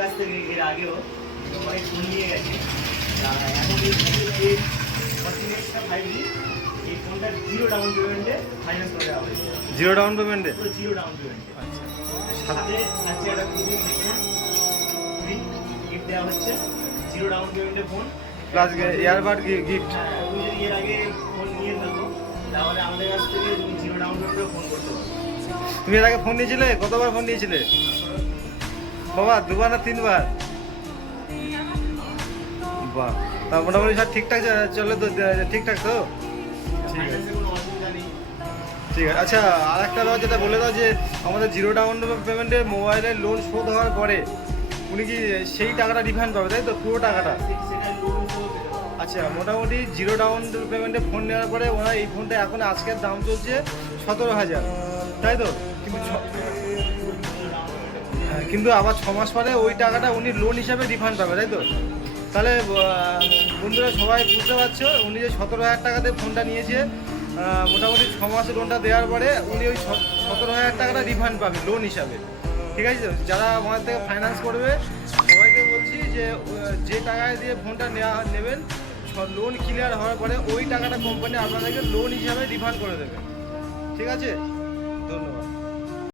কাছ থেকে এর আগেও অনেক ফোন নিয়ে গেছে। এখন এই 5G এই ফোনটা জিরো ডাউন পেমেন্টে ফাইন্যান্স করে দেওয়া হয়েছে। জিরো ডাউন পেমেন্টে? জিরো ডাউন পেমেন্টে। আচ্ছা, সাথে আছে একটা খুবই গিফট দেওয়া হচ্ছে, জিরো ডাউন পেমেন্টে ফোন প্লাস ইয়ারবাড গিফট। তুমি যদি এর আগে ফোন নিয়ে থাকো তাহলে আমাদের কাছ থেকে তুমি জিরো ডাউন পেমেন্টে ফোন করতে পারো। তুমি এর আগে ফোন নিয়েছিলে? কতবার ফোন নিয়েছিলে বাবা? 2বার না 3বার? বাহ, তা মোটামুটি সব ঠিকঠাক চলে তো? ঠিকঠাক তো? ঠিক আছে, কোনো অসুবিধা নেই। ঠিক আছে। আচ্ছা, আর একটা ব্যাপার যেটা বলে দাও, যে আমাদের জিরো ডাউন পেমেন্টে মোবাইলের লোন শোধ হওয়ার পরে উনি কি সেই টাকাটা রিফান্ড পাবে, তাই তো? পুরো টাকাটা? সেটা লোন শোধ পেতে পারো। আচ্ছা, মোটামুটি জিরো ডাউন পেমেন্টে ফোন নেওয়ার পরে ওরা এই ফোনটা এখন আজকের দাম চলছে 17,000, তাই তো? কিন্তু আবার 6 মাস পরে ওই টাকাটা উনি লোন হিসাবে রিফান্ড পাবে, তাই তো? তাহলে বন্ধুরা সবাই বুঝতে পারছো, উনি যে 17,000 টাকাতে ফোনটা নিয়েছে, মোটামুটি 6 মাসের লোনটা দেওয়ার পরে উনি ওই 17,000 টাকাটা রিফান্ড পাবে লোন হিসাবে। ঠিক আছে তো? যারা আমাদের থেকে ফাইন্যান্স করবে সবাইকে বলছি যে যে টাকায় দিয়ে ফোনটা নেবেন, লোন ক্লিয়ার হওয়ার পরে ওই টাকাটা কোম্পানি আপনাদেরকে লোন হিসাবে রিফান্ড করে দেবে। ঠিক আছে, ধন্যবাদ।